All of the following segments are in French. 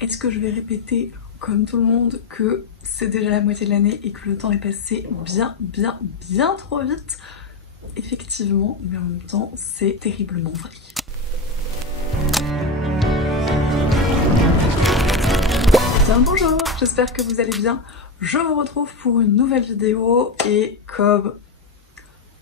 Est-ce que je vais répéter comme tout le monde que c'est déjà la moitié de l'année et que le temps est passé bien trop vite? Effectivement, mais en même temps c'est terriblement vrai. Bien bonjour, j'espère que vous allez bien. Je vous retrouve pour une nouvelle vidéo et comme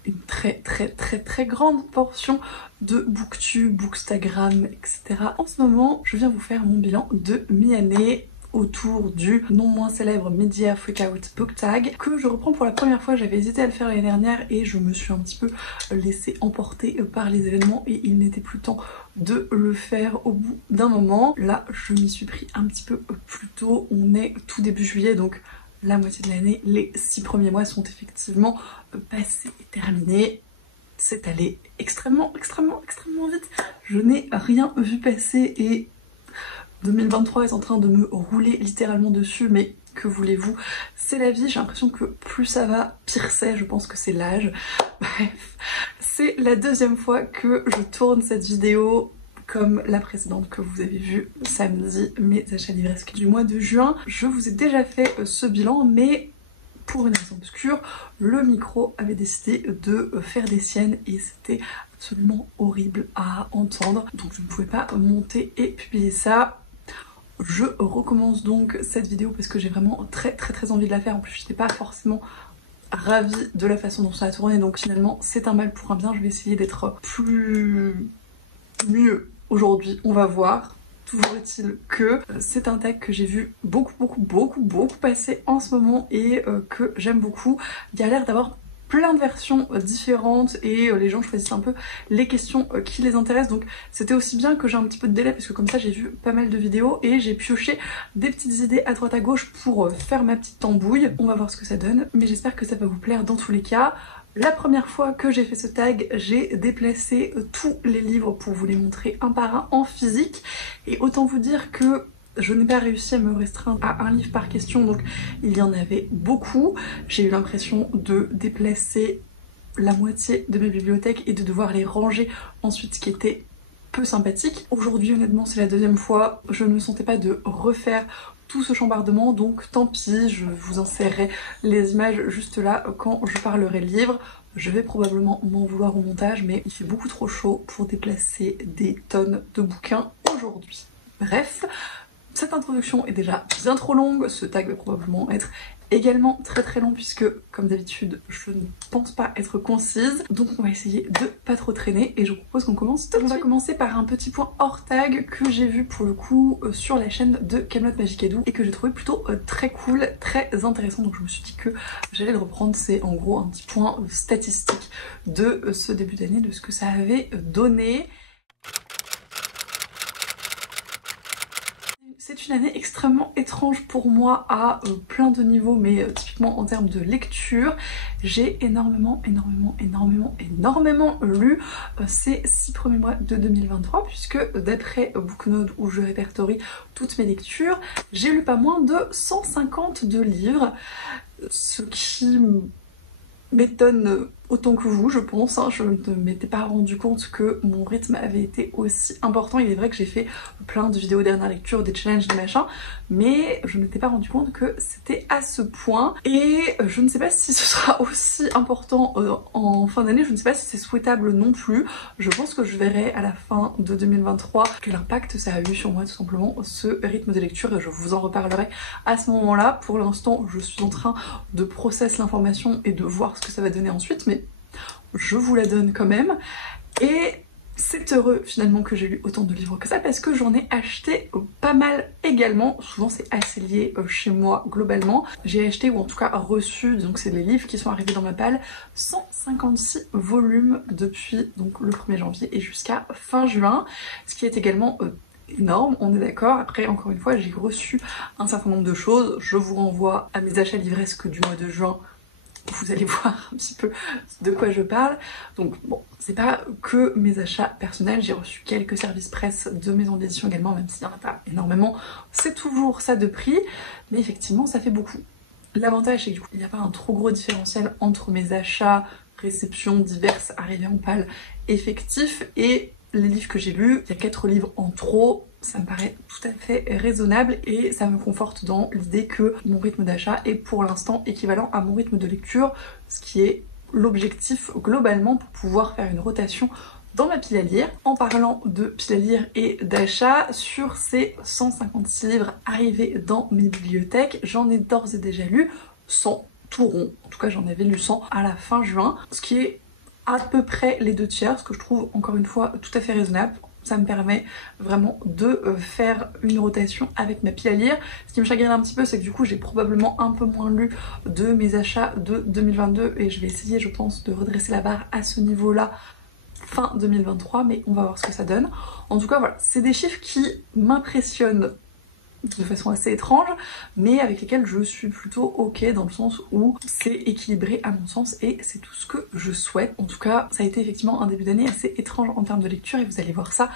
une très grande portion de booktube, bookstagram, etc. En ce moment, je viens vous faire mon bilan de mi-année autour du non moins célèbre Media Freakout Book Tag que je reprends pour la première fois. J'avais hésité à le faire l'année dernière et je me suis un petit peu laissé emporter par les événements et il n'était plus temps de le faire au bout d'un moment. Là, je m'y suis pris un petit peu plus tôt. On est tout début juillet, donc la moitié de l'année, les 6 premiers mois sont effectivement passés et terminés. C'est allé extrêmement vite. Je n'ai rien vu passer et 2023 est en train de me rouler littéralement dessus, mais que voulez-vous, c'est la vie. J'ai l'impression que plus ça va, pire c'est. Je pense que c'est l'âge. Bref, c'est la deuxième fois que je tourne cette vidéo. Comme la précédente que vous avez vue samedi, mes achats livresques du mois de juin. Je vous ai déjà fait ce bilan, mais pour une raison obscure, le micro avait décidé de faire des siennes et c'était absolument horrible à entendre. Donc je ne pouvais pas monter et publier ça. Je recommence donc cette vidéo parce que j'ai vraiment très envie de la faire. En plus, j'étais pas forcément ravie de la façon dont ça a tourné, donc finalement c'est un mal pour un bien. Je vais essayer d'être mieux aujourd'hui, on va voir. Toujours est-il que c'est un tag que j'ai vu beaucoup passer en ce moment et que j'aime beaucoup. Il y a l'air d'avoir plein de versions différentes et les gens choisissent un peu les questions qui les intéressent, donc c'était aussi bien que j'ai un petit peu de délai parce que comme ça j'ai vu pas mal de vidéos et j'ai pioché des petites idées à droite à gauche pour faire ma petite tambouille. On va voir ce que ça donne, mais j'espère que ça va vous plaire dans tous les cas. La première fois que j'ai fait ce tag, j'ai déplacé tous les livres pour vous les montrer un par un en physique. Et autant vous dire que je n'ai pas réussi à me restreindre à un livre par question, donc il y en avait beaucoup. J'ai eu l'impression de déplacer la moitié de mes bibliothèques et de devoir les ranger ensuite, ce qui était peu sympathique. Aujourd'hui, honnêtement, c'est la deuxième fois. Je ne me sentais pas de refaire tout ce chambardement, donc tant pis, je vous insérerai les images juste là quand je parlerai livre. Je vais probablement m'en vouloir au montage, mais il fait beaucoup trop chaud pour déplacer des tonnes de bouquins aujourd'hui. Bref, cette introduction est déjà bien trop longue, ce tag va probablement être également très long puisque comme d'habitude je ne pense pas être concise, donc on va essayer de pas trop traîner et je vous propose qu'on commence tout de suite. On va commencer par un petit point hors tag que j'ai vu pour le coup sur la chaîne de Camelot Magicadou et que j'ai trouvé plutôt très cool, très intéressant, donc je me suis dit que j'allais le reprendre. C'est en gros un petit point statistique de ce début d'année, de ce que ça avait donné. C'est une année extrêmement étrange pour moi à plein de niveaux, mais typiquement en termes de lecture. J'ai énormément lu ces 6 premiers mois de 2023, puisque d'après Booknode où je répertorie toutes mes lectures, j'ai lu pas moins de 152 livres, ce qui m'étonne autant que vous, je pense. Je ne m'étais pas rendu compte que mon rythme avait été aussi important. Il est vrai que j'ai fait plein de vidéos dernière lecture, des challenges, des machins, mais je ne m'étais pas rendu compte que c'était à ce point. Et je ne sais pas si ce sera aussi important en fin d'année, je ne sais pas si c'est souhaitable non plus. Je pense que je verrai à la fin de 2023 quel impact ça a eu sur moi, tout simplement, ce rythme de lecture, et je vous en reparlerai à ce moment-là. Pour l'instant, je suis en train de process l'information et de voir ce que ça va donner ensuite, mais je vous la donne quand même. Et c'est heureux finalement que j'ai lu autant de livres que ça parce que j'en ai acheté pas mal également. Souvent c'est assez lié chez moi globalement. J'ai acheté, ou en tout cas reçu, donc c'est les livres qui sont arrivés dans ma palle, 156 volumes depuis donc le 1er janvier et jusqu'à fin juin, ce qui est également énorme, on est d'accord. Après, encore une fois, j'ai reçu un certain nombre de choses. Je vous renvoie à mes achats livresques du mois de juin. Vous allez voir un petit peu de quoi je parle. Donc bon, c'est pas que mes achats personnels, j'ai reçu quelques services presse de maisons d'édition également, même s'il n'y en a pas énormément. C'est toujours ça de prix, mais effectivement ça fait beaucoup. L'avantage c'est que du coup, il n'y a pas un trop gros différentiel entre mes achats, réceptions diverses, arrivées en palle, effectifs, et les livres que j'ai lus. Il y a 4 livres en trop, ça me paraît tout à fait raisonnable et ça me conforte dans l'idée que mon rythme d'achat est pour l'instant équivalent à mon rythme de lecture, ce qui est l'objectif globalement pour pouvoir faire une rotation dans ma pile à lire. En parlant de pile à lire et d'achat, sur ces 156 livres arrivés dans mes bibliothèques, j'en ai d'ores et déjà lu 100 tout rond. En tout cas, j'en avais lu 100 à la fin juin, ce qui est à peu près les 2/3, ce que je trouve encore une fois tout à fait raisonnable. Ça me permet vraiment de faire une rotation avec ma pile à lire. Ce qui me chagrine un petit peu, c'est que du coup j'ai probablement un peu moins lu de mes achats de 2022 et je vais essayer, je pense, de redresser la barre à ce niveau-là fin 2023, mais on va voir ce que ça donne. En tout cas, voilà, c'est des chiffres qui m'impressionnent de façon assez étrange, mais avec lesquels je suis plutôt ok dans le sens où c'est équilibré à mon sens et c'est tout ce que je souhaite. En tout cas, ça a été effectivement un début d'année assez étrange en termes de lecture et vous allez voir ça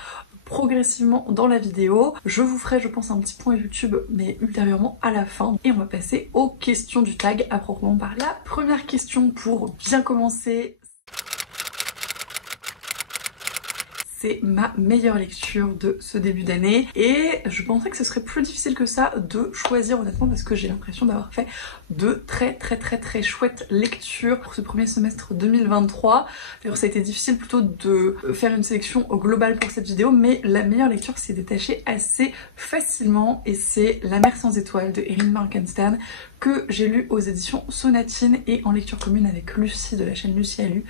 progressivement dans la vidéo. Je vous ferai, je pense, un petit point YouTube, mais ultérieurement à la fin. Et on va passer aux questions du tag à proprement parler. La première question pour bien commencer, c'est ma meilleure lecture de ce début d'année et je pensais que ce serait plus difficile que ça de choisir honnêtement parce que j'ai l'impression d'avoir fait de très chouettes lectures pour ce premier semestre 2023. D'ailleurs ça a été difficile plutôt de faire une sélection globale pour cette vidéo, mais la meilleure lecture s'est détachée assez facilement et c'est La mer sans étoiles de Erin Morgenstern que j'ai lu aux éditions Sonatine et en lecture commune avec Lucie de la chaîne Lucie a lu,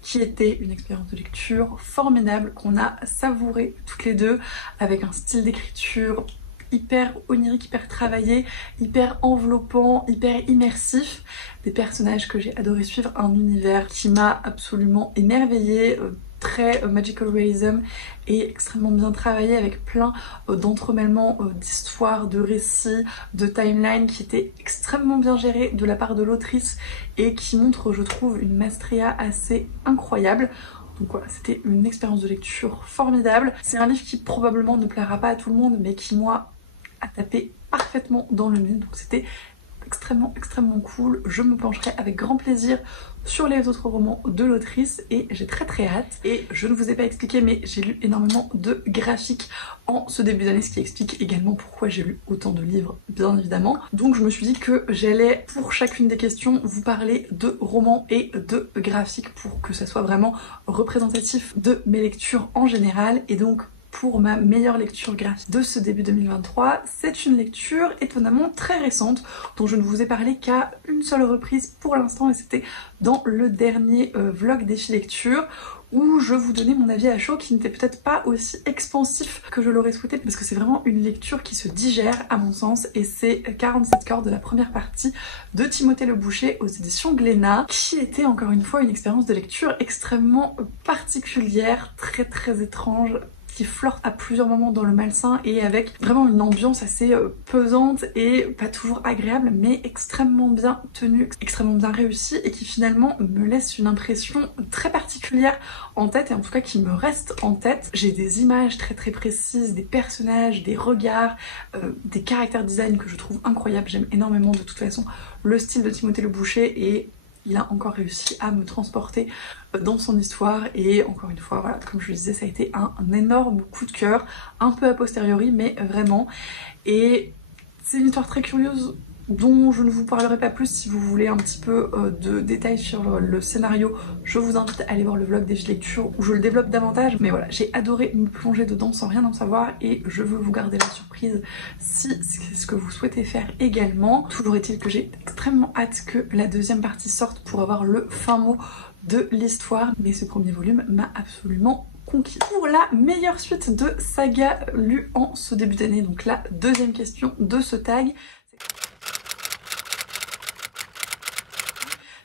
qui était une expérience de lecture formidable qu'on a savouré toutes les deux avec un style d'écriture hyper onirique, hyper travaillé, hyper enveloppant, hyper immersif, des personnages que j'ai adoré suivre, un univers qui m'a absolument émerveillée, très magical realism et extrêmement bien travaillé avec plein d'entremêlements d'histoires, de récits, de timelines qui étaient extrêmement bien gérés de la part de l'autrice et qui montrent, je trouve, une maestria assez incroyable. Donc voilà, c'était une expérience de lecture formidable. C'est un livre qui probablement ne plaira pas à tout le monde mais qui moi a tapé parfaitement dans le mille, donc c'était extrêmement cool. Je me pencherai avec grand plaisir sur les autres romans de l'autrice et j'ai très hâte. Et je ne vous ai pas expliqué mais j'ai lu énormément de graphiques en ce début d'année, ce qui explique également pourquoi j'ai lu autant de livres bien évidemment. Donc je me suis dit que j'allais pour chacune des questions vous parler de romans et de graphiques pour que ça soit vraiment représentatif de mes lectures en général. Et donc pour ma meilleure lecture graphique de ce début 2023, c'est une lecture étonnamment très récente dont je ne vous ai parlé qu'à une seule reprise pour l'instant et c'était dans le dernier vlog défi lecture où je vous donnais mon avis à chaud qui n'était peut-être pas aussi expansif que je l'aurais souhaité parce que c'est vraiment une lecture qui se digère à mon sens et c'est 47 corps de la première partie de Timothée Le Boucher aux éditions Glénat qui était encore une fois une expérience de lecture extrêmement particulière, très étrange, qui flirte à plusieurs moments dans le malsain et avec vraiment une ambiance assez pesante et pas toujours agréable mais extrêmement bien tenue, extrêmement bien réussie et qui finalement me laisse une impression très particulière en tête et en tout cas qui me reste en tête. J'ai des images très précises, des personnages, des regards, des caractères design que je trouve incroyables. J'aime énormément de toute façon le style de Timothée Le Boucher et il a encore réussi à me transporter dans son histoire et encore une fois voilà, comme je le disais, ça a été un énorme coup de cœur, un peu a posteriori mais vraiment, et c'est une histoire très curieuse dont je ne vous parlerai pas plus. Si vous voulez un petit peu de détails sur le scénario, je vous invite à aller voir le vlog des lectures où je le développe davantage, mais voilà, j'ai adoré me plonger dedans sans rien en savoir et je veux vous garder la surprise si c'est ce que vous souhaitez faire également. Toujours est-il que j'ai extrêmement hâte que la deuxième partie sorte pour avoir le fin mot de l'histoire, mais ce premier volume m'a absolument conquis. Pour la meilleure suite de saga lue en ce début d'année, donc la deuxième question de ce tag,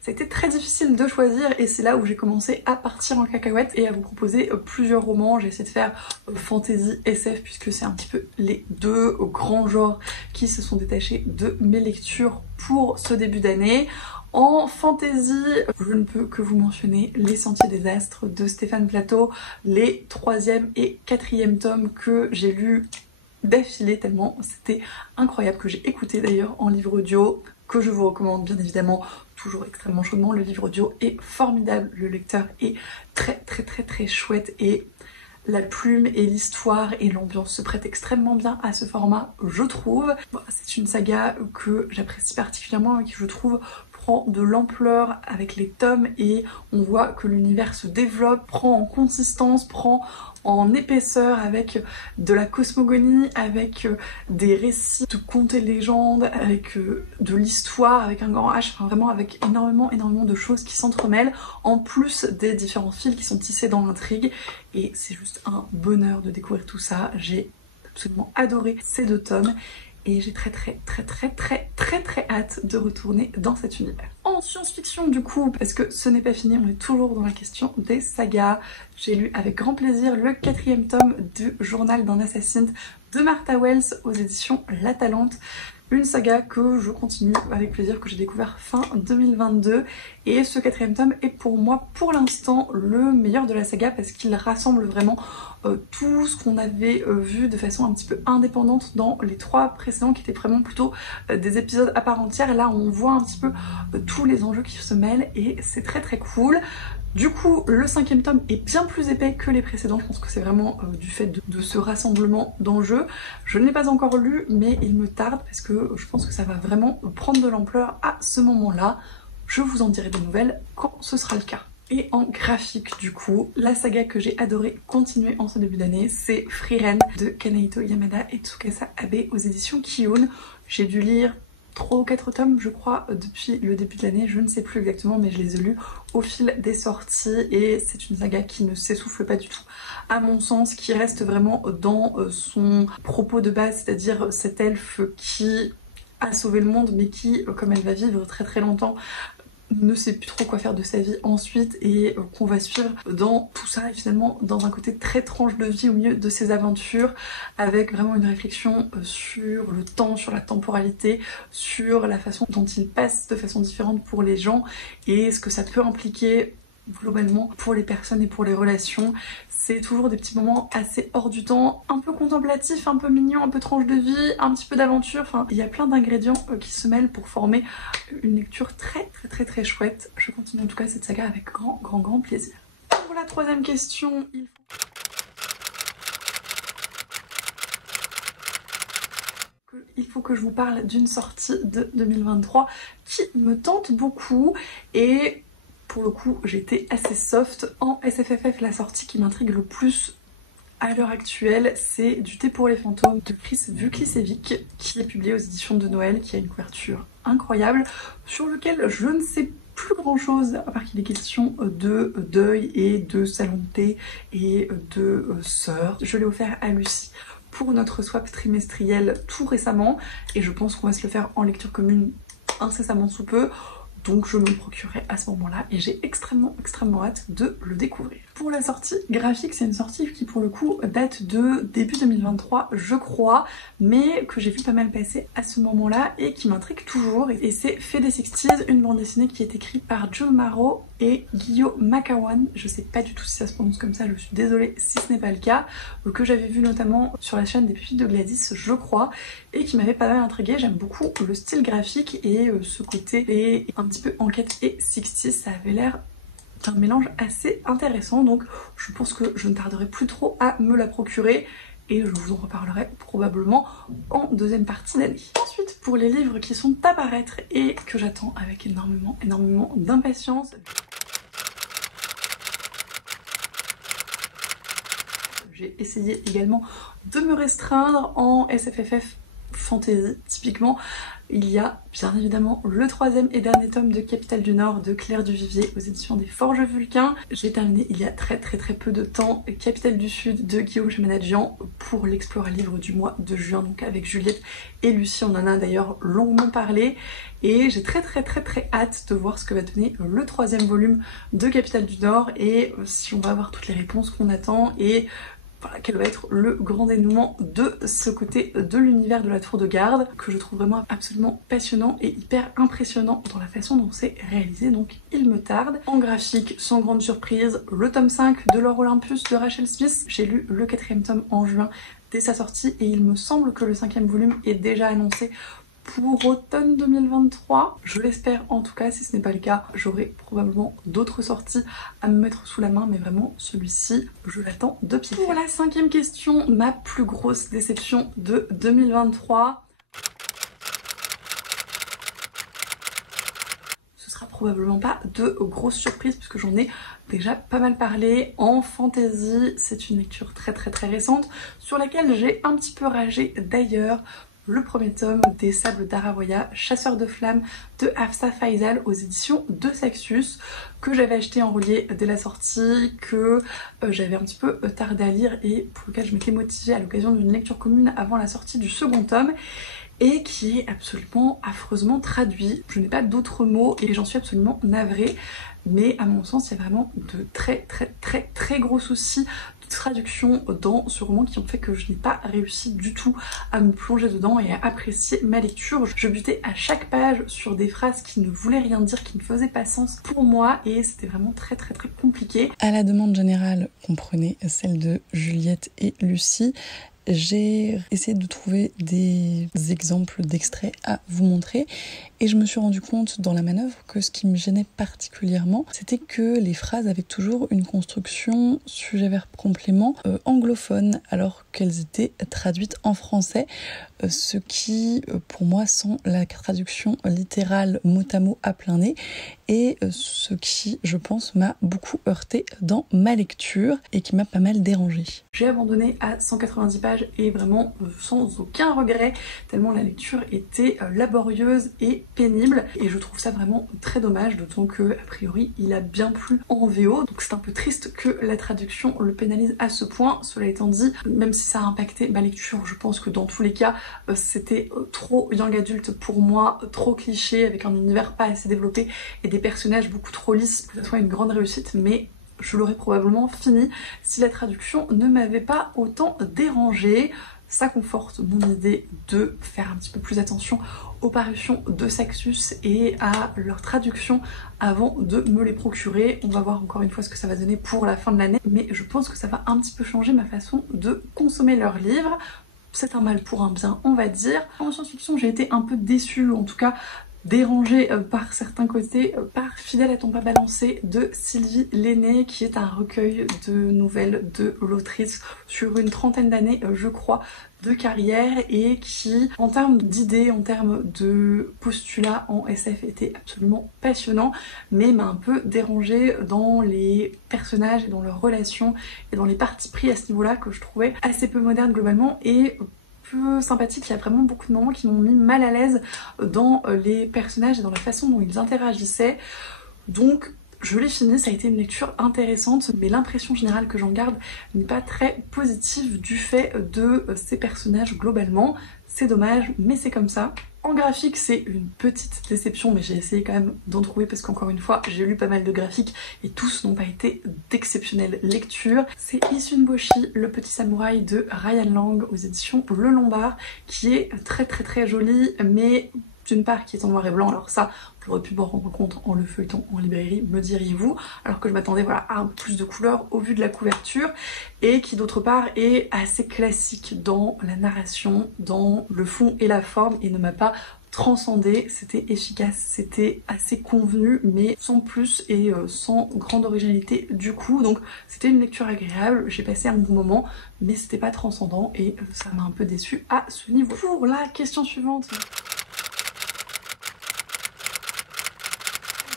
c'était très difficile de choisir et c'est là où j'ai commencé à partir en cacahuète et à vous proposer plusieurs romans. J'ai essayé de faire fantasy, SF puisque c'est un petit peu les deux grands genres qui se sont détachés de mes lectures pour ce début d'année. En fantasy, je ne peux que vous mentionner Les Sentiers des Astres de Stéphane Plateau, les 3e et 4e tomes que j'ai lus d'affilée tellement c'était incroyable, que j'ai écouté d'ailleurs en livre audio, que je vous recommande bien évidemment toujours extrêmement chaudement. Le livre audio est formidable, le lecteur est très chouette et La plume et l'histoire et l'ambiance se prêtent extrêmement bien à ce format, je trouve. Bon, c'est une saga que j'apprécie particulièrement et qui, je trouve, prend de l'ampleur avec les tomes et on voit que l'univers se développe, prend en consistance, prend en épaisseur avec de la cosmogonie, avec des récits de contes et légendes, avec de l'histoire, avec un grand H, enfin vraiment avec énormément de choses qui s'entremêlent, en plus des différents fils qui sont tissés dans l'intrigue. Et c'est juste un bonheur de découvrir tout ça. J'ai absolument adoré ces 2 tomes. Et j'ai très hâte de retourner dans cet univers. En science-fiction du coup, parce que ce n'est pas fini, on est toujours dans la question des sagas. J'ai lu avec grand plaisir le 4e tome du Journal d'un Assassin de Martha Wells aux éditions La Talente. Une saga que je continue avec plaisir, que j'ai découvert fin 2022. Et ce 4e tome est pour moi, pour l'instant, le meilleur de la saga parce qu'il rassemble vraiment tout ce qu'on avait vu de façon un petit peu indépendante dans les 3 précédents qui étaient vraiment plutôt des épisodes à part entière. Là, on voit un petit peu tous les enjeux qui se mêlent et c'est très cool. Du coup, le 5e tome est bien plus épais que les précédents. Je pense que c'est vraiment du fait de ce rassemblement d'enjeux. Je ne l'ai pas encore lu, mais il me tarde parce que je pense que ça va vraiment prendre de l'ampleur à ce moment-là. Je vous en dirai des nouvelles quand ce sera le cas. Et en graphique du coup, la saga que j'ai adoré continuer en ce début d'année, c'est Frieren de Kanehito Yamada et Tsukasa Abe aux éditions Kiun. J'ai dû lire 3 ou 4 tomes je crois depuis le début de l'année, je ne sais plus exactement, mais je les ai lus au fil des sorties et c'est une saga qui ne s'essouffle pas du tout à mon sens, qui reste vraiment dans son propos de base, c'est-à-dire cet elfe qui a sauvé le monde mais qui, comme elle va vivre très longtemps, ne sait plus trop quoi faire de sa vie ensuite et qu'on va suivre dans tout ça et finalement dans un côté très tranche de vie au milieu de ses aventures avec vraiment une réflexion sur le temps, sur la temporalité, sur la façon dont il passe de façon différente pour les gens et ce que ça peut impliquer globalement pour les personnes et pour les relations. C'est toujours des petits moments assez hors du temps, un peu contemplatifs, un peu mignons, un peu tranche de vie, un petit peu d'aventure, enfin il y a plein d'ingrédients qui se mêlent pour former une lecture très chouette. Je continue en tout cas cette saga avec grand plaisir. Pour la 3e question, il faut que je vous parle d'une sortie de 2023 qui me tente beaucoup et pour le coup j'étais assez soft. En SFFF, la sortie qui m'intrigue le plus à l'heure actuelle, c'est Du thé pour les fantômes de Chris Vuklicevic qui est publié aux éditions de Noël, qui a une couverture incroyable, sur lequel je ne sais plus grand chose à part qu'il est question de deuil et de salon de thé et de sœurs. Je l'ai offert à Lucie pour notre swap trimestriel tout récemment et je pense qu'on va se le faire en lecture commune incessamment sous peu. Donc je me le procurerai à ce moment-là et j'ai extrêmement hâte de le découvrir. Pour la sortie graphique, c'est une sortie qui pour le coup date de début 2023 je crois, mais que j'ai vu pas mal passer à ce moment-là et qui m'intrigue toujours. Et c'est Fée des 60s, une bande dessinée qui est écrite par June Marrow et Guillaume Makawan. Je sais pas du tout si ça se prononce comme ça, je suis désolée si ce n'est pas le cas, que j'avais vu notamment sur la chaîne des Pépites de Gladys je crois, et qui m'avait pas mal intriguée. J'aime beaucoup le style graphique et ce côté et un petit peu enquête et 60s, ça avait l'air d'un mélange assez intéressant, donc je pense que je ne tarderai plus trop à me la procurer et je vous en reparlerai probablement en 2e partie d'année. Ensuite, pour les livres qui sont à paraître et que j'attends avec énormément d'impatience, j'ai essayé également de me restreindre en SFFF fantasy typiquement. Il y a bien évidemment le 3e et dernier tome de Capitale du Nord de Claire Duvivier aux éditions des Forges Vulcain. J'ai terminé il y a très peu de temps Capitale du Sud de Guillaume Chamanadjian pour l'Explora livre du mois de juin, donc avec Juliette et Lucie. On en a d'ailleurs longuement parlé et j'ai très hâte de voir ce que va donner le 3e volume de Capitale du Nord et si on va avoir toutes les réponses qu'on attend et voilà, quel va être le grand dénouement de ce côté de l'univers de la tour de garde, que je trouve vraiment absolument passionnant et hyper impressionnant dans la façon dont c'est réalisé, donc il me tarde. En graphique, sans grande surprise, le tome 5 de l'Or Olympus de Rachel Smith. J'ai lu le 4e tome en juin dès sa sortie et il me semble que le 5e volume est déjà annoncé pour automne 2023. Je l'espère en tout cas, si ce n'est pas le cas, j'aurai probablement d'autres sorties à me mettre sous la main, mais vraiment celui-ci, je l'attends de pied. Pour la 5e question, ma plus grosse déception de 2023. Probablement pas de grosses surprises puisque j'en ai déjà pas mal parlé. En fantasy, c'est une lecture très récente sur laquelle j'ai un petit peu ragé d'ailleurs. Le premier tome des Sables d'Araroya, Chasseur de flammes de Hafsa Faisal aux éditions de Saxus, que j'avais acheté en relié dès la sortie, que j'avais un petit peu tardé à lire et pour lequel je m'étais motivée à l'occasion d'une lecture commune avant la sortie du second tome, et qui est absolument affreusement traduit. Je n'ai pas d'autres mots et j'en suis absolument navrée, mais à mon sens il y a vraiment de très gros soucis de traduction dans ce roman qui ont fait que je n'ai pas réussi du tout à me plonger dedans et à apprécier ma lecture. Je butais à chaque page sur des phrases qui ne voulaient rien dire, qui ne faisaient pas sens pour moi et c'était vraiment très compliqué. À la demande générale, comprenez celle de Juliette et Lucie, j'ai essayé de trouver des exemples d'extraits à vous montrer et je me suis rendu compte dans la manœuvre que ce qui me gênait particulièrement, c'était que les phrases avaient toujours une construction sujet-verbe-complément anglophone alors qu'elles étaient traduites en français, ce qui pour moi sent la traduction littérale mot à mot à plein nez et ce qui je pense m'a beaucoup heurté dans ma lecture et qui m'a pas mal dérangée. J'ai abandonné à 190 pages et vraiment sans aucun regret tellement la lecture était laborieuse et pénible et je trouve ça vraiment très dommage, d'autant que a priori il a bien plu en VO, donc c'est un peu triste que la traduction le pénalise à ce point. Cela étant dit, même si ça a impacté ma lecture, je pense que dans tous les cas c'était trop young adulte pour moi, trop cliché avec un univers pas assez développé et des personnages beaucoup trop lisses pour que ça soit une grande réussite, mais je l'aurais probablement fini si la traduction ne m'avait pas autant dérangée. Ça conforte mon idée de faire un petit peu plus attention aux parutions de Saxus et à leur traduction avant de me les procurer. On va voir encore une fois ce que ça va donner pour la fin de l'année, mais je pense que ça va un petit peu changer ma façon de consommer leurs livres. C'est un mal pour un bien, on va dire. En science-fiction, j'ai été un peu déçue, en tout cas dérangée par certains côtés, par Fidèle à ton pas balancé de Sylvie Lenné, qui est un recueil de nouvelles de l'autrice sur une trentaine d'années, je crois, de carrière et qui, en termes d'idées, en termes de postulats en SF, était absolument passionnant, mais m'a un peu dérangée dans les personnages et dans leurs relations et dans les partis pris à ce niveau-là que je trouvais assez peu modernes globalement et peu sympathique. Il y a vraiment beaucoup de moments qui m'ont mis mal à l'aise dans les personnages et dans la façon dont ils interagissaient. Donc je l'ai fini, ça a été une lecture intéressante, mais l'impression générale que j'en garde n'est pas très positive du fait de ces personnages globalement. C'est dommage, mais c'est comme ça. En graphique, c'est une petite déception, mais j'ai essayé quand même d'en trouver parce qu'encore une fois, j'ai lu pas mal de graphiques et tous n'ont pas été d'exceptionnelles lectures. C'est Issun Boshi, Le Petit Samouraï de Ryan Lang aux éditions Le Lombard, qui est très joli, mais d'une part qui est en noir et blanc, alors ça j'aurais pu me rendre compte en le feuilletant en librairie, me diriez-vous, alors que je m'attendais voilà, à un peu plus de couleurs au vu de la couverture, et qui d'autre part est assez classique dans la narration, dans le fond et la forme, et ne m'a pas transcendé. C'était efficace, c'était assez convenu, mais sans plus et sans grande originalité du coup, donc c'était une lecture agréable, j'ai passé un bon moment, mais c'était pas transcendant et ça m'a un peu déçue à ce niveau. Pour la question suivante,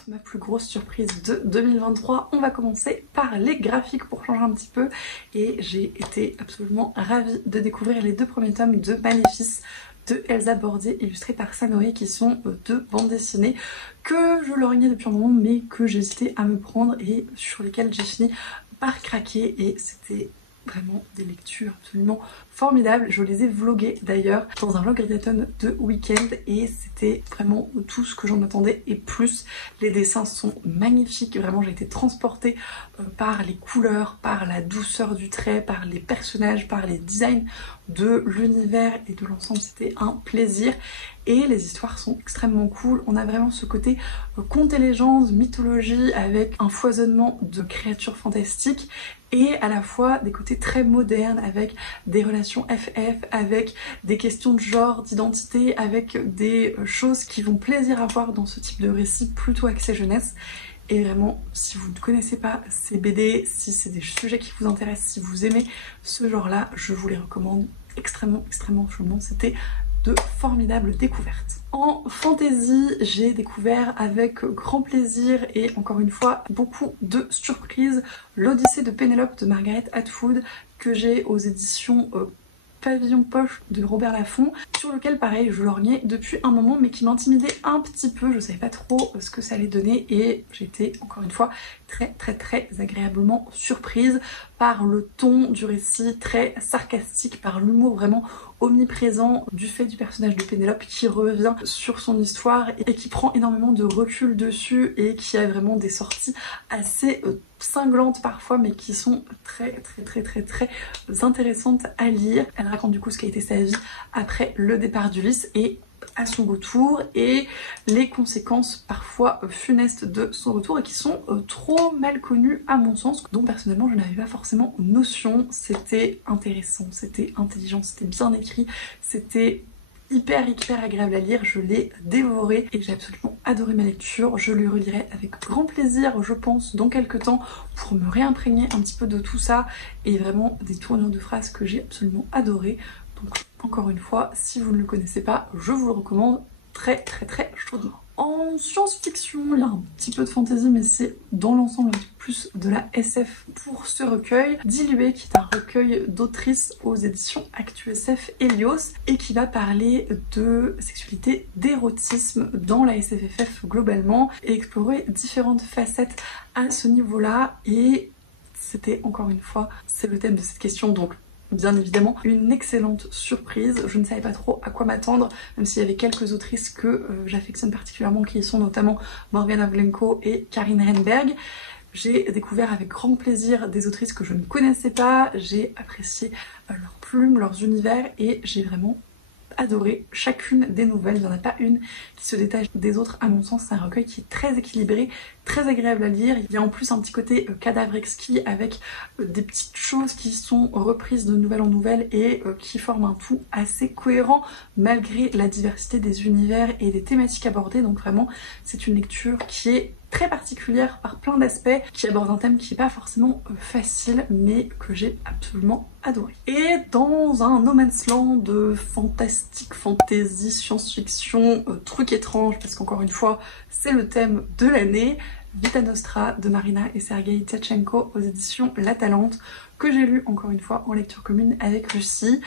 ma plus grosse surprise de 2023, on va commencer par les graphiques pour changer un petit peu et j'ai été absolument ravie de découvrir les deux premiers tomes de Maléfice de Elsa Bordier illustrés par Sanoé, qui sont deux bandes dessinées que je lorgnais depuis un moment mais que j'hésitais à me prendre et sur lesquelles j'ai fini par craquer et c'était vraiment des lectures absolument formidables. Je les ai vloguées d'ailleurs dans un vlog Readathon de week-end et c'était vraiment tout ce que j'en attendais et plus. Les dessins sont magnifiques, vraiment j'ai été transportée par les couleurs, par la douceur du trait, par les personnages, par les designs de l'univers et de l'ensemble, c'était un plaisir. Et les histoires sont extrêmement cool, on a vraiment ce côté conte et légendes, mythologie avec un foisonnement de créatures fantastiques et à la fois des côtés très modernes avec des relations FF, avec des questions de genre, d'identité, avec des choses qui font plaisir à voir dans ce type de récit plutôt axé jeunesse. Et vraiment, si vous ne connaissez pas ces BD, si c'est des sujets qui vous intéressent, si vous aimez ce genre-là, je vous les recommande extrêmement chaudement. C'était de formidables découvertes. En fantasy, j'ai découvert avec grand plaisir et encore une fois beaucoup de surprises l'Odyssée de Pénélope de Margaret Atwood que j'ai aux éditions Pavillon Poche de Robert Laffont, sur lequel pareil je lorgnais depuis un moment mais qui m'intimidait un petit peu, je savais pas trop ce que ça allait donner et j'étais encore une fois très agréablement surprise par le ton du récit très sarcastique, par l'humour vraiment omniprésent du fait du personnage de Pénélope qui revient sur son histoire et qui prend énormément de recul dessus et qui a vraiment des sorties assez cinglantes parfois mais qui sont très intéressantes à lire. Elle raconte du coup ce qu'a été sa vie après le départ d'Ulysse et à son retour et les conséquences parfois funestes de son retour et qui sont trop mal connues à mon sens, dont personnellement je n'avais pas forcément notion. C'était intéressant, c'était intelligent, c'était bien écrit, c'était hyper agréable à lire, je l'ai dévoré et j'ai absolument adoré ma lecture. Je le relirai avec grand plaisir je pense dans quelques temps pour me réimprégner un petit peu de tout ça et vraiment des tournures de phrases que j'ai absolument adoré. Donc encore une fois, si vous ne le connaissez pas, je vous le recommande très chaudement. En science-fiction, il y a un petit peu de fantasy, mais c'est dans l'ensemble un petit peu plus de la SF pour ce recueil. Dilué, qui est un recueil d'autrices aux éditions ActuSF Helios, et qui va parler de sexualité, d'érotisme dans la SFFF globalement, et explorer différentes facettes à ce niveau-là. Et c'était encore une fois, c'est le thème de cette question, donc bien évidemment une excellente surprise. Je ne savais pas trop à quoi m'attendre, même s'il y avait quelques autrices que j'affectionne particulièrement qui sont notamment Morgana Glencoe et Karine Renberg. J'ai découvert avec grand plaisir des autrices que je ne connaissais pas, j'ai apprécié leurs plumes, leurs univers et j'ai vraiment adoré chacune des nouvelles. Il n'y en a pas une qui se détache des autres à mon sens. C'est un recueil qui est très équilibré, très agréable à lire. Il y a en plus un petit côté cadavre exquis avec des petites choses qui sont reprises de nouvelle en nouvelle et qui forment un tout assez cohérent malgré la diversité des univers et des thématiques abordées. Donc vraiment c'est une lecture qui est très particulière par plein d'aspects, qui aborde un thème qui n'est pas forcément facile mais que j'ai absolument adoré. Et dans un no man's land de fantastique, fantasy, science-fiction, truc étrange, parce qu'encore une fois c'est le thème de l'année, Vita Nostra de Marina et Sergei Tkachenko aux éditions La Talente, que j'ai lu encore une fois en lecture commune avec Lucie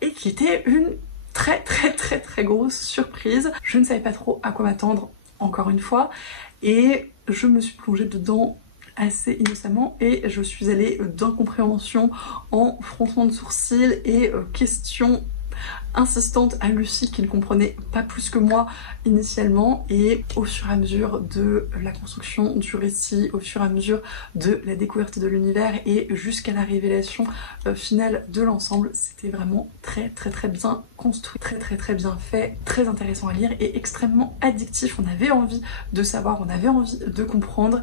et qui était une très grosse surprise. Je ne savais pas trop à quoi m'attendre encore une fois et je me suis plongée dedans assez innocemment et je suis allée d'incompréhension en fronçement de sourcils et questions insistante à Lucie qui ne comprenait pas plus que moi initialement, et au fur et à mesure de la construction du récit, au fur et à mesure de la découverte de l'univers et jusqu'à la révélation finale de l'ensemble, c'était vraiment très bien construit, très bien fait, très intéressant à lire et extrêmement addictif. On avait envie de savoir, on avait envie de comprendre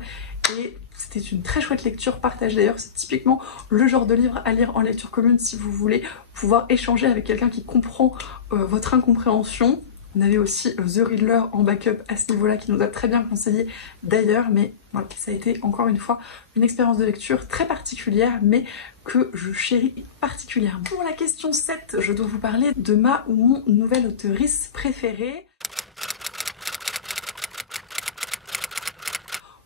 et c'était une très chouette lecture partagée. D'ailleurs c'est typiquement le genre de livre à lire en lecture commune si vous voulez pouvoir échanger avec quelqu'un qui comprend votre incompréhension. On avait aussi The Riddler en backup à ce niveau-là qui nous a très bien conseillé d'ailleurs, mais voilà, ça a été encore une fois une expérience de lecture très particulière mais que je chéris particulièrement. Pour la question 7, je dois vous parler de ma ou mon nouvelle auteurice préférée.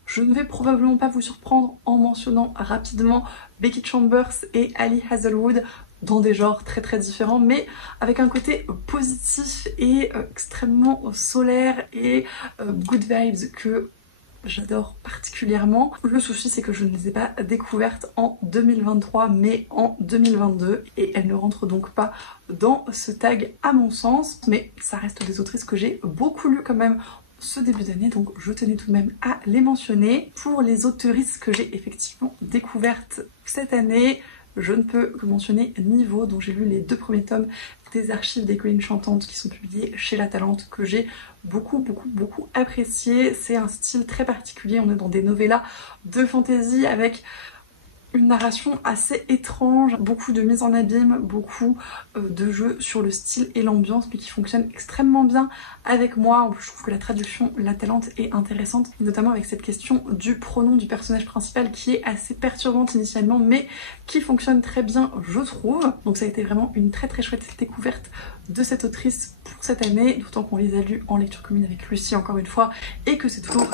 Je ne vais probablement pas vous surprendre en mentionnant rapidement Becky Chambers et Ali Hazelwood dans des genres très différents mais avec un côté positif et extrêmement solaire et good vibes que j'adore particulièrement. Le souci c'est que je ne les ai pas découvertes en 2023 mais en 2022 et elles ne rentrent donc pas dans ce tag à mon sens, mais ça reste des autrices que j'ai beaucoup lues quand même ce début d'année, donc je tenais tout de même à les mentionner. Pour les auteurices que j'ai effectivement découvertes cette année, je ne peux que mentionner Niveau, dont j'ai lu les 2 premiers tomes des archives des collines chantantes qui sont publiés chez La Talente, que j'ai beaucoup apprécié. C'est un style très particulier, on est dans des novellas de fantasy avec Une narration assez étrange, beaucoup de mise en abîme, beaucoup de jeux sur le style et l'ambiance, mais qui fonctionne extrêmement bien avec moi. En plus, je trouve que la traduction, la talente est intéressante, notamment avec cette question du pronom du personnage principal qui est assez perturbante initialement, mais qui fonctionne très bien, je trouve. Donc ça a été vraiment une très très chouette découverte de cette autrice pour cette année, d'autant qu'on les a lus en lecture commune avec Lucie encore une fois, et que c'est toujours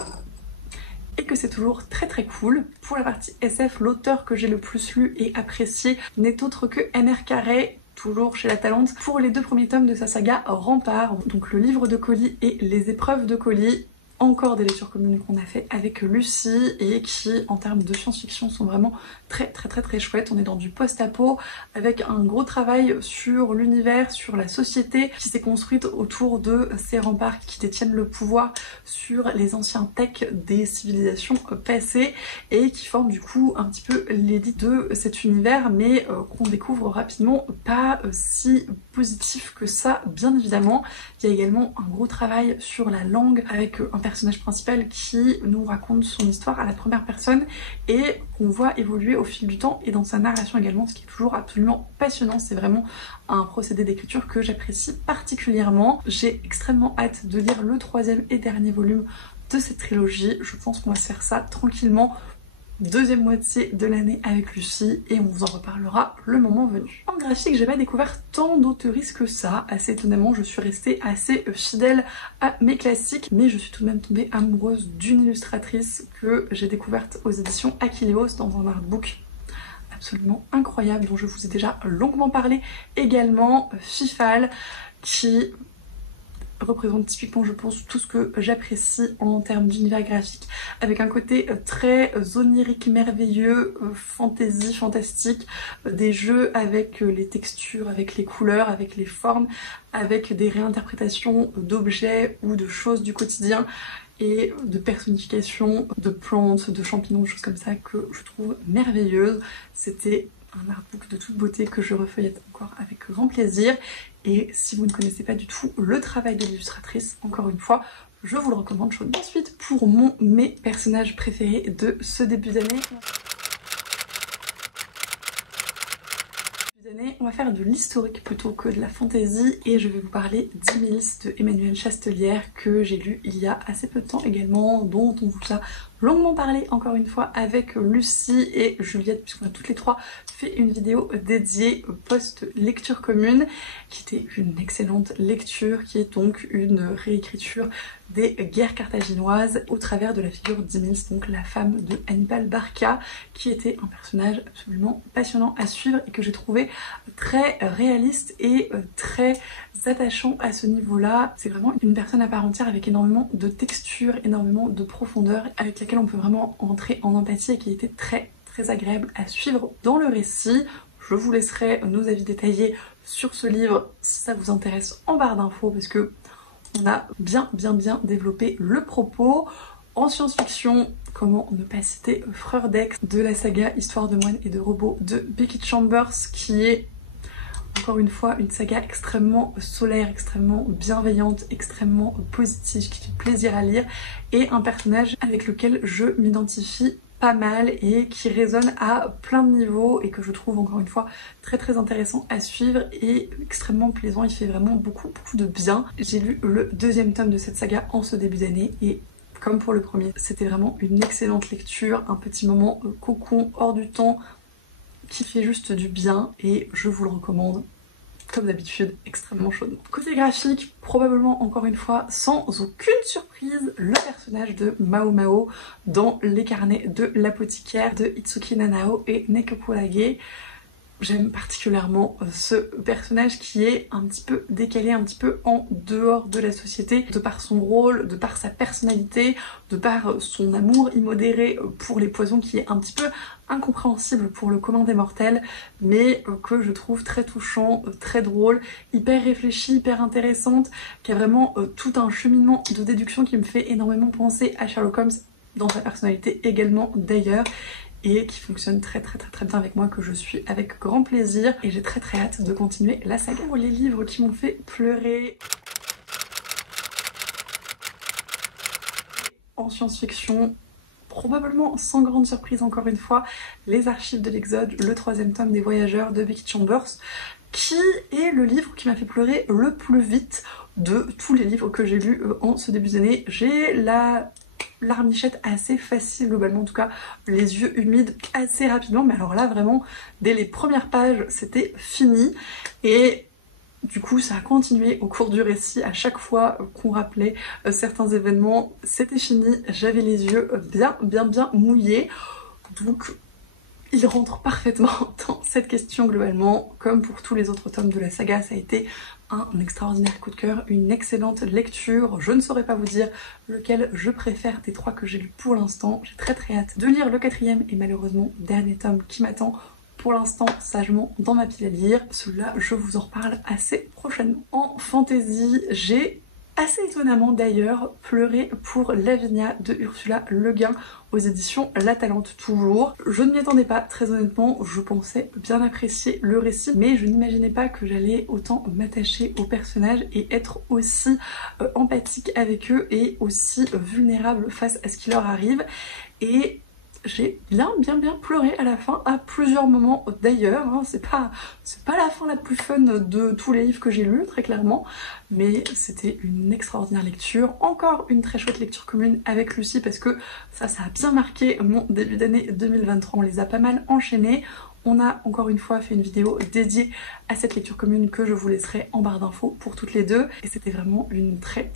très très cool. Pour la partie SF, l'auteur que j'ai le plus lu et apprécié n'est autre que NR Carré, toujours chez La Talente, pour les 2 premiers tomes de sa saga Rempart, donc le livre de colis et les épreuves de colis. Encore des lectures communes qu'on a fait avec Lucie et qui en termes de science-fiction sont vraiment très chouettes. On est dans du post-apo avec un gros travail sur l'univers, sur la société qui s'est construite autour de ces remparts qui détiennent le pouvoir sur les anciens techs des civilisations passées et qui forment du coup un petit peu l'élite de cet univers, mais qu'on découvre rapidement pas si positif que ça, bien évidemment. Il y a également un gros travail sur la langue avec un personnage principal qui nous raconte son histoire à la première personne et qu'on voit évoluer au fil du temps et dans sa narration également, ce qui est toujours absolument passionnant. C'est vraiment un procédé d'écriture que j'apprécie particulièrement. J'ai extrêmement hâte de lire le 3e et dernier volume de cette trilogie. Je pense qu'on va se faire ça tranquillement, 2e moitié de l'année avec Lucie, et on vous en reparlera le moment venu. En graphique, j'ai pas découvert tant d'auteuristes que ça. Assez étonnamment, je suis restée assez fidèle à mes classiques, mais je suis tout de même tombée amoureuse d'une illustratrice que j'ai découverte aux éditions Achilleos dans un artbook absolument incroyable dont je vous ai déjà longuement parlé également, Fifal, qui représente typiquement, je pense, tout ce que j'apprécie en termes d'univers graphique, avec un côté très onirique, merveilleux, fantasy, fantastique, des jeux avec les textures, avec les couleurs, avec les formes, avec des réinterprétations d'objets ou de choses du quotidien et de personnification de plantes, de champignons, de choses comme ça que je trouve merveilleuses. C'était un artbook de toute beauté que je refeuillette encore avec grand plaisir. Et si vous ne connaissez pas du tout le travail de l'illustratrice, encore une fois, je vous le recommande chaudement. Ensuite, pour mes personnages préférés de ce début d'année, on va faire de l'historique plutôt que de la fantaisie et je vais vous parler d'Emilis de Emmanuelle Chastelière que j'ai lu il y a assez peu de temps également, dont on vous a longuement parlé encore une fois avec Lucie et Juliette, puisqu'on a toutes les 3 fait une vidéo dédiée post-lecture commune qui était une excellente lecture, qui est donc une réécriture des guerres carthaginoises au travers de la figure d'Emilis, donc la femme de Hannibal Barca, qui était un personnage absolument passionnant à suivre et que j'ai trouvé très réaliste et très attachant à ce niveau-là. C'est vraiment une personne à part entière avec énormément de texture, énormément de profondeur, avec laquelle on peut vraiment entrer en empathie et qui était très agréable à suivre dans le récit. Je vous laisserai nos avis détaillés sur ce livre si ça vous intéresse en barre d'infos, parce que on a bien développé le propos. En science-fiction, comment ne pas citer Freudex de la saga Histoire de moines et de robots de Becky Chambers, qui est encore une fois une saga extrêmement solaire, extrêmement bienveillante, extrêmement positive, qui fait plaisir à lire, et un personnage avec lequel je m'identifie pas mal et qui résonne à plein de niveaux et que je trouve encore une fois très intéressant à suivre et extrêmement plaisant. Il fait vraiment beaucoup de bien. J'ai lu le 2e tome de cette saga en ce début d'année et comme pour le premier, c'était vraiment une excellente lecture, un petit moment cocon hors du temps qui fait juste du bien et je vous le recommande comme d'habitude extrêmement chaudement. Côté graphique, probablement encore une fois sans aucune surprise, le personnage de Mao Mao dans les carnets de l'apothicaire de Itsuki Nanao et Nekoku Lage. J'aime particulièrement ce personnage qui est un petit peu décalé, un petit peu en dehors de la société, de par son rôle, de par sa personnalité, de par son amour immodéré pour les poisons qui est un petit peu incompréhensible pour le commun des mortels, mais que je trouve très touchant, très drôle, hyper réfléchi, hyper intéressante, qui a vraiment tout un cheminement de déduction qui me fait énormément penser à Sherlock Holmes dans sa personnalité également d'ailleurs, et qui fonctionne très bien avec moi, que je suis avec grand plaisir et j'ai très hâte de continuer la saga. Pour les livres qui m'ont fait pleurer en science-fiction, probablement sans grande surprise encore une fois, Les Archives de l'Exode, le 3e tome des Voyageurs de Becky Chambers, qui est le livre qui m'a fait pleurer le plus vite de tous les livres que j'ai lus en ce début d'année. J'ai la larmichette assez facile globalement, en tout cas les yeux humides assez rapidement, mais alors là vraiment dès les premières pages c'était fini, et du coup ça a continué au cours du récit. À chaque fois qu'on rappelait certains événements, c'était fini, j'avais les yeux bien mouillés. Donc il rentre parfaitement dans cette question globalement, comme pour tous les autres tomes de la saga. Ça a été un extraordinaire coup de cœur, une excellente lecture. Je ne saurais pas vous dire lequel je préfère des 3 que j'ai lus pour l'instant. J'ai très hâte de lire le 4e et malheureusement dernier tome qui m'attend pour l'instant sagement dans ma pile à lire. Celui-là, je vous en reparle assez prochainement. En fantasy, j'ai assez étonnamment d'ailleurs pleuré pour Lavinia de Ursula Le Guin aux éditions La Talente toujours. Je ne m'y attendais pas, très honnêtement. Je pensais bien apprécier le récit, mais je n'imaginais pas que j'allais autant m'attacher aux personnages et être aussi empathique avec eux et aussi vulnérable face à ce qui leur arrive. Et j'ai bien pleuré à la fin, à plusieurs moments d'ailleurs, hein. C'est pas la fin la plus fun de tous les livres que j'ai lus, très clairement, mais c'était une extraordinaire lecture. Encore une très chouette lecture commune avec Lucie, parce que ça a bien marqué mon début d'année 2023, on les a pas mal enchaînés. On a encore une fois fait une vidéo dédiée à cette lecture commune que je vous laisserai en barre d'infos pour toutes les deux. Et c'était vraiment une très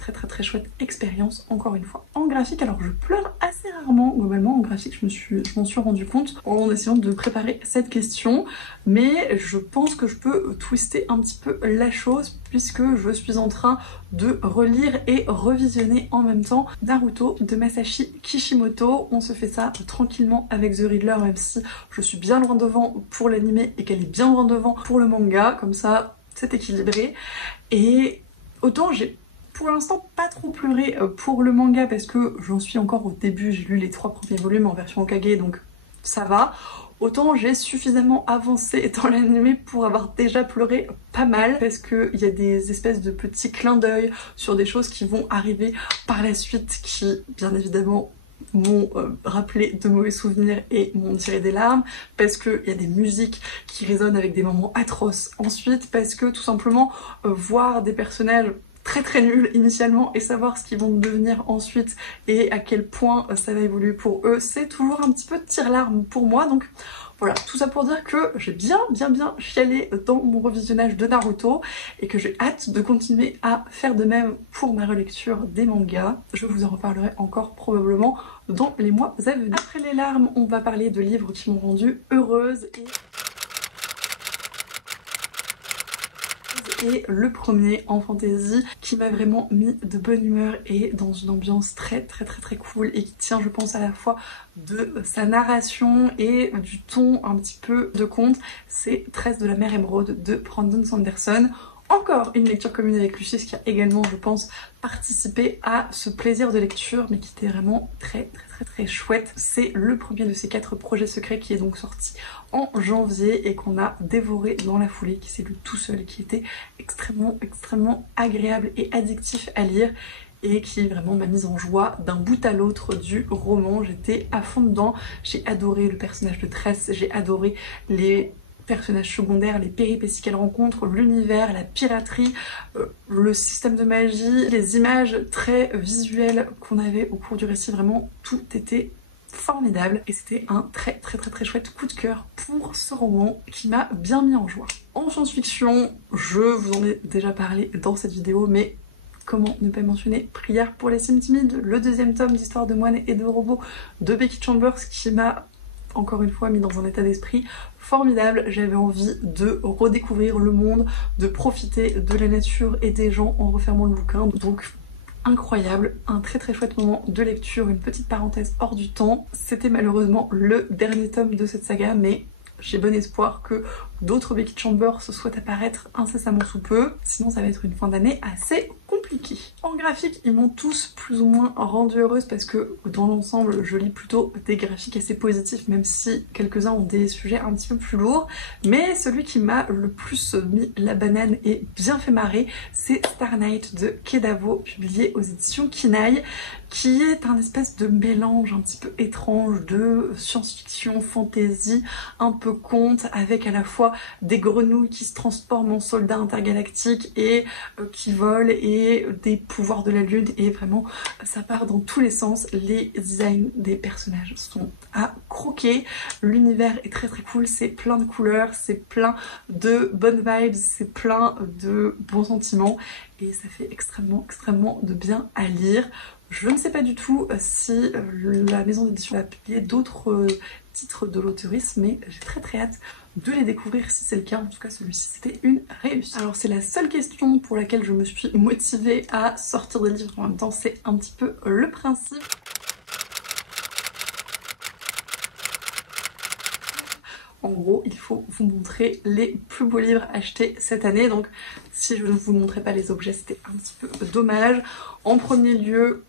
chouette expérience encore une fois. En graphique, alors je pleure assez rarement globalement en graphique, je m'en suis rendu compte en essayant de préparer cette question. Mais je pense que je peux twister un petit peu la chose, puisque je suis en train de relire et revisionner en même temps Naruto de Masashi Kishimoto. On se fait ça tranquillement avec The Riddler, même si je suis bien loin devant pour l'animé et qu'elle est bien loin devant pour le manga, comme ça c'est équilibré. Et autant j'ai pour l'instant pas trop pleuré pour le manga parce que j'en suis encore au début, j'ai lu les 3 premiers volumes en version Hokage donc ça va. Autant j'ai suffisamment avancé dans l'anime pour avoir déjà pleuré pas mal, parce qu'il y a des espèces de petits clins d'œil sur des choses qui vont arriver par la suite qui, bien évidemment, m'ont rappelé de mauvais souvenirs et m'ont tiré des larmes, parce qu'il y a des musiques qui résonnent avec des moments atroces ensuite, parce que tout simplement voir des personnages très nuls initialement et savoir ce qu'ils vont devenir ensuite et à quel point ça va évoluer pour eux, c'est toujours un petit peu tire-larme pour moi. Donc voilà, tout ça pour dire que j'ai bien chialé dans mon revisionnage de Naruto et que j'ai hâte de continuer à faire de même pour ma relecture des mangas. Je vous en reparlerai encore probablement dans les mois à venir. Après les larmes, on va parler de livres qui m'ont rendue heureuse et le premier en fantasy qui m'a vraiment mis de bonne humeur et dans une ambiance très cool et qui tient je pense à la fois de sa narration et du ton un petit peu de conte, c'est 13 de la mer émeraude de Brandon Sanderson. Encore une lecture commune avec Lucie, ce qui a également je pense participé à ce plaisir de lecture, mais qui était vraiment très chouette. C'est le premier de ces 4 projets secrets qui est donc sorti en janvier et qu'on a dévoré dans la foulée, qui s'est lu tout seul, qui était extrêmement agréable et addictif à lire et qui vraiment m'a mise en joie d'un bout à l'autre du roman. J'étais à fond dedans, j'ai adoré le personnage de Tress, j'ai adoré les personnages secondaires, les péripéties qu'elle rencontre, l'univers, la piraterie, le système de magie, les images très visuelles qu'on avait au cours du récit, vraiment tout était formidable et c'était un très chouette coup de cœur pour ce roman qui m'a bien mis en joie. En science-fiction, je vous en ai déjà parlé dans cette vidéo, mais comment ne pas mentionner Prière pour les cimes timides, le 2e tome d'Histoire de moines et de robots de Becky Chambers, qui m'a encore une fois mis dans un état d'esprit formidable. J'avais envie de redécouvrir le monde, de profiter de la nature et des gens en refermant le bouquin. Donc incroyable, un très chouette moment de lecture, une petite parenthèse hors du temps. C'était malheureusement le dernier tome de cette saga, mais j'ai bon espoir que d'autres Becky Chambers souhaitent apparaître incessamment sous peu, sinon ça va être une fin d'année assez compliquée. En graphique, ils m'ont tous plus ou moins rendue heureuse parce que dans l'ensemble, je lis plutôt des graphiques assez positifs, même si quelques-uns ont des sujets un petit peu plus lourds. Mais celui qui m'a le plus mis la banane et bien fait marrer, c'est Star Night de Kedavo, publié aux éditions Kinaï, qui est un espèce de mélange un petit peu étrange de science-fiction, fantasy, un peu conte, avec à la fois des grenouilles qui se transforment en soldats intergalactiques et qui volent, et des pouvoirs de la lune, et vraiment ça part dans tous les sens. Les designs des personnages sont à croquer, l'univers est très très cool, c'est plein de couleurs, c'est plein de bonnes vibes, c'est plein de bons sentiments et ça fait extrêmement de bien à lire. Je ne sais pas du tout si la maison d'édition va publier d'autres titres de l'auteurice, mais j'ai très hâte de les découvrir si c'est le cas. En tout cas, celui-ci c'était une réussite. Alors c'est la seule question pour laquelle je me suis motivée à sortir des livres en même temps, c'est un petit peu le principe. En gros, il faut vous montrer les plus beaux livres achetés cette année, donc si je ne vous montrais pas les objets, c'était un petit peu dommage. En premier lieu,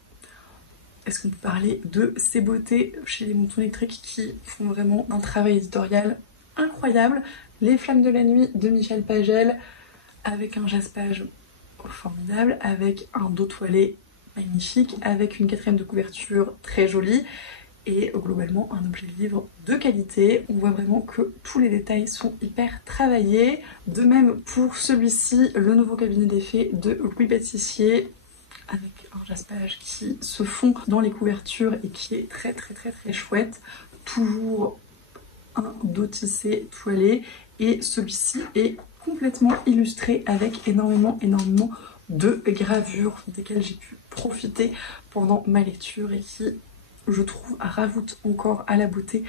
est-ce qu'on peut parler de ces beautés chez les Moutons Électriques qui font vraiment un travail éditorial incroyable. Les Flammes de la Nuit de Michel Pagel, avec un jaspage formidable, avec un dos toilé magnifique, avec une quatrième de couverture très jolie, et globalement un objet de livre de qualité. On voit vraiment que tous les détails sont hyper travaillés. De même pour celui-ci, le nouveau cabinet des fées de Louis Batissier, avec un jaspage qui se fond dans les couvertures et qui est très chouette. Toujours un dos tissé toilé, et celui-ci est complètement illustré avec énormément de gravures desquelles j'ai pu profiter pendant ma lecture et qui, je trouve, rajoute encore à la beauté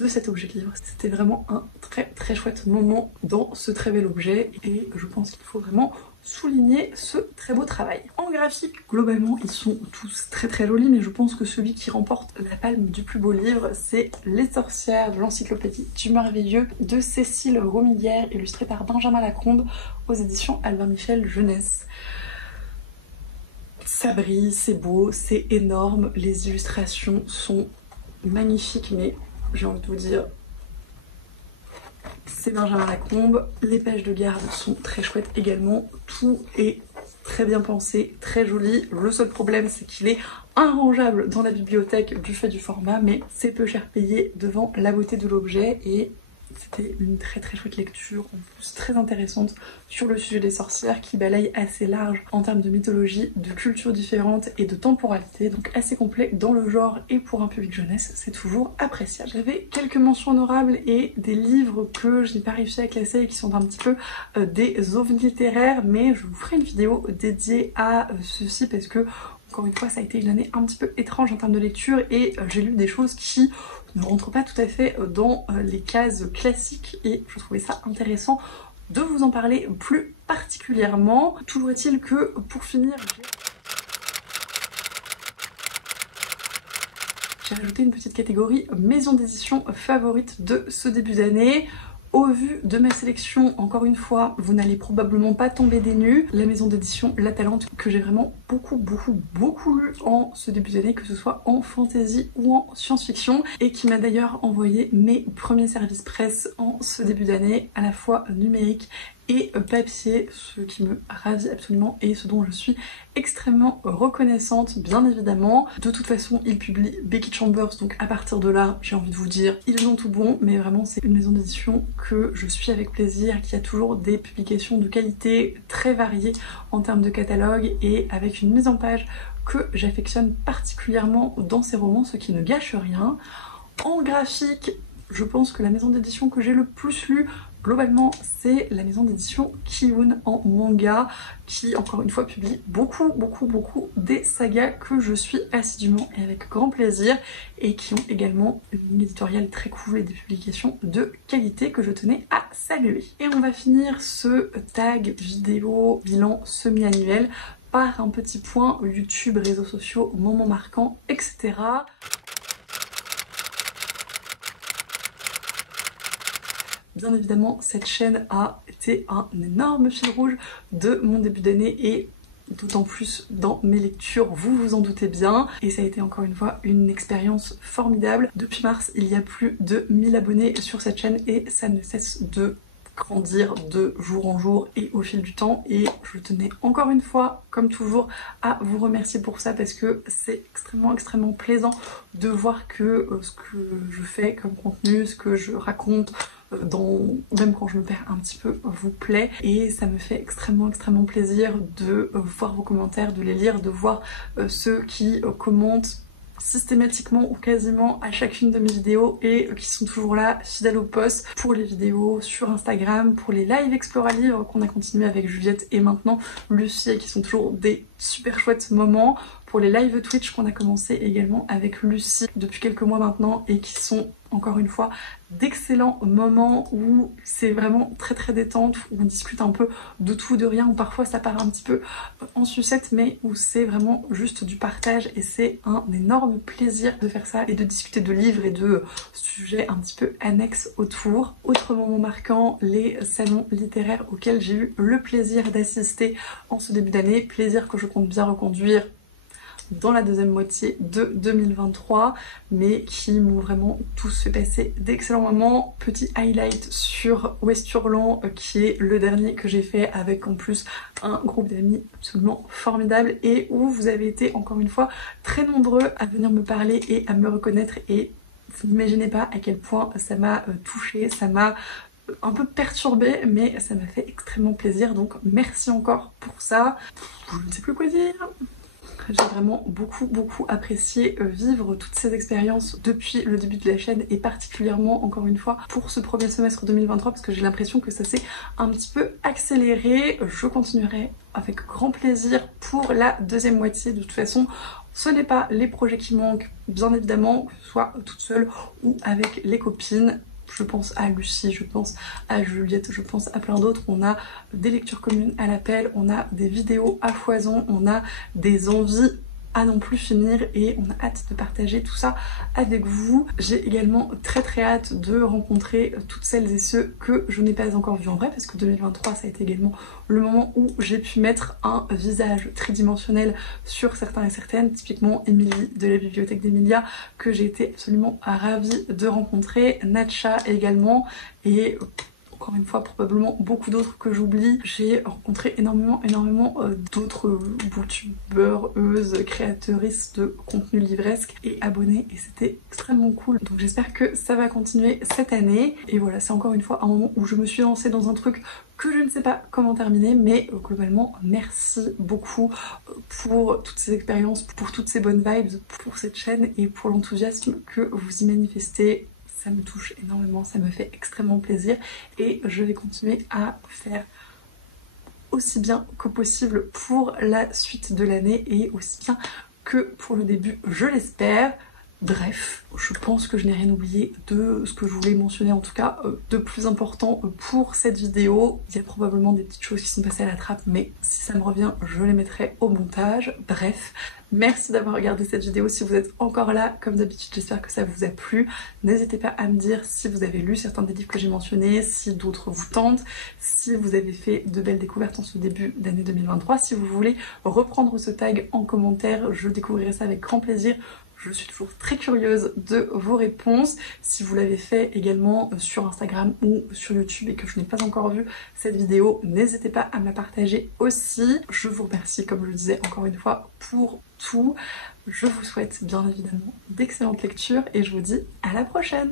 de cet objet de livre. C'était vraiment un très chouette moment dans ce très bel objet et je pense qu'il faut vraiment souligner ce très beau travail. En graphique, globalement, ils sont tous très jolis, mais je pense que celui qui remporte la palme du plus beau livre, c'est Les Sorcières de l'Encyclopédie du Merveilleux de Cécile Romiguière, illustré par Benjamin Lacombe aux éditions Albin Michel Jeunesse. Ça brille, c'est beau, c'est énorme, les illustrations sont magnifiques, mais j'ai envie de vous dire, c'est Benjamin Lacombe. Les pages de garde sont très chouettes également, tout est très bien pensé, très joli. Le seul problème, c'est qu'il est arrangeable dans la bibliothèque du fait du format, mais c'est peu cher payé devant la beauté de l'objet, et c'était une très chouette lecture, en plus très intéressante sur le sujet des sorcières, qui balaye assez large en termes de mythologie, de cultures différentes et de temporalité, donc assez complet dans le genre, et pour un public jeunesse, c'est toujours appréciable. J'avais quelques mentions honorables et des livres que je n'ai pas réussi à classer et qui sont un petit peu des ovnis littéraires, mais je vous ferai une vidéo dédiée à ceci parce que, encore une fois, ça a été une année un petit peu étrange en termes de lecture et j'ai lu des choses qui ne rentrent pas tout à fait dans les cases classiques, et je trouvais ça intéressant de vous en parler plus particulièrement. Toujours est-il que, pour finir, j'ai ajouté une petite catégorie maison d'édition favorite de ce début d'année. Au vu de ma sélection, encore une fois, vous n'allez probablement pas tomber des nues. La maison d'édition La Talente, que j'ai vraiment beaucoup lu en ce début d'année, que ce soit en fantasy ou en science-fiction, et qui m'a d'ailleurs envoyé mes premiers services presse en ce début d'année, à la fois numérique et papier, ce qui me ravit absolument et ce dont je suis extrêmement reconnaissante, bien évidemment. De toute façon, ils publient Becky Chambers, donc à partir de là, j'ai envie de vous dire, ils ont tout bon, mais vraiment c'est une maison d'édition que je suis avec plaisir, qui a toujours des publications de qualité très variées en termes de catalogue et avec une mise en page que j'affectionne particulièrement dans ses romans, ce qui ne gâche rien. En graphique, je pense que la maison d'édition que j'ai le plus lu globalement, c'est la maison d'édition Kiun en manga, qui encore une fois publie beaucoup des sagas que je suis assidûment et avec grand plaisir, et qui ont également une ligne éditoriale très cool et des publications de qualité que je tenais à saluer. Et on va finir ce tag vidéo bilan semi-annuel par un petit point YouTube, réseaux sociaux, moments marquants, etc. Bien évidemment, cette chaîne a été un énorme fil rouge de mon début d'année et d'autant plus dans mes lectures, vous vous en doutez bien. Et ça a été encore une fois une expérience formidable. Depuis mars, il y a plus de 1000 abonnés sur cette chaîne et ça ne cesse de grandir de jour en jour et au fil du temps, et je tenais encore une fois comme toujours à vous remercier pour ça parce que c'est extrêmement plaisant de voir que ce que je fais comme contenu, ce que je raconte même quand je me perds un petit peu, vous plaît, et ça me fait extrêmement plaisir de voir vos commentaires, de les lire, de voir ceux qui commentent systématiquement ou quasiment à chacune de mes vidéos et qui sont toujours là, fidèles au post, pour les vidéos sur Instagram, pour les lives Explora Livre qu'on a continué avec Juliette et maintenant Lucie, et qui sont toujours des super chouettes moments, pour les lives Twitch qu'on a commencé également avec Lucie depuis quelques mois maintenant et qui sont encore une fois d'excellents moments où c'est vraiment très détente, où on discute un peu de tout, de rien, où parfois ça part un petit peu en sucette, mais où c'est vraiment juste du partage et c'est un énorme plaisir de faire ça et de discuter de livres et de sujets un petit peu annexes autour. Autre moment marquant, les salons littéraires auxquels j'ai eu le plaisir d'assister en ce début d'année, plaisir que je compte bien reconduire dans la deuxième moitié de 2023, mais qui m'ont vraiment tous fait passer d'excellents moments. Petit highlight sur Ouest Hurlant, qui est le dernier que j'ai fait avec en plus un groupe d'amis absolument formidable et où vous avez été encore une fois très nombreux à venir me parler et à me reconnaître, et vous n'imaginez pas à quel point ça m'a touchée, ça m'a un peu perturbée, mais ça m'a fait extrêmement plaisir, donc merci encore pour ça. Je ne sais plus quoi dire. J'ai vraiment beaucoup apprécié vivre toutes ces expériences depuis le début de la chaîne et particulièrement encore une fois pour ce premier semestre 2023 parce que j'ai l'impression que ça s'est un petit peu accéléré. Je continuerai avec grand plaisir pour la deuxième moitié. De toute façon, ce n'est pas les projets qui manquent, bien évidemment, que ce soit toute seule ou avec les copines. Je pense à Lucie, je pense à Juliette, je pense à plein d'autres. On a des lectures communes à l'appel, on a des vidéos à foison, on a des envies à non plus finir et on a hâte de partager tout ça avec vous. J'ai également très hâte de rencontrer toutes celles et ceux que je n'ai pas encore vus en vrai parce que 2023 ça a été également le moment où j'ai pu mettre un visage tridimensionnel sur certains et certaines, typiquement Émilie de la bibliothèque d'Emilia que j'ai été absolument ravie de rencontrer, Natcha également, et encore une fois probablement beaucoup d'autres que j'oublie. J'ai rencontré énormément d'autres booktubeurses, créatrices de contenu livresque et abonnés et c'était extrêmement cool. Donc j'espère que ça va continuer cette année et voilà, c'est encore une fois un moment où je me suis lancée dans un truc que je ne sais pas comment terminer, mais globalement merci beaucoup pour toutes ces expériences, pour toutes ces bonnes vibes, pour cette chaîne et pour l'enthousiasme que vous y manifestez. Ça me touche énormément, ça me fait extrêmement plaisir et je vais continuer à faire aussi bien que possible pour la suite de l'année et aussi bien que pour le début, je l'espère. Bref, je pense que je n'ai rien oublié de ce que je voulais mentionner, en tout cas de plus important pour cette vidéo. Il y a probablement des petites choses qui sont passées à la trappe, mais si ça me revient, je les mettrai au montage. Bref, merci d'avoir regardé cette vidéo. Si vous êtes encore là, comme d'habitude, j'espère que ça vous a plu. N'hésitez pas à me dire si vous avez lu certains des livres que j'ai mentionnés, si d'autres vous tentent, si vous avez fait de belles découvertes en ce début d'année 2023. Si vous voulez reprendre ce tag en commentaire, je découvrirai ça avec grand plaisir. Je suis toujours très curieuse de vos réponses. Si vous l'avez fait également sur Instagram ou sur YouTube et que je n'ai pas encore vu cette vidéo, n'hésitez pas à me la partager aussi. Je vous remercie, comme je le disais encore une fois, pour tout. Je vous souhaite bien évidemment d'excellentes lectures et je vous dis à la prochaine.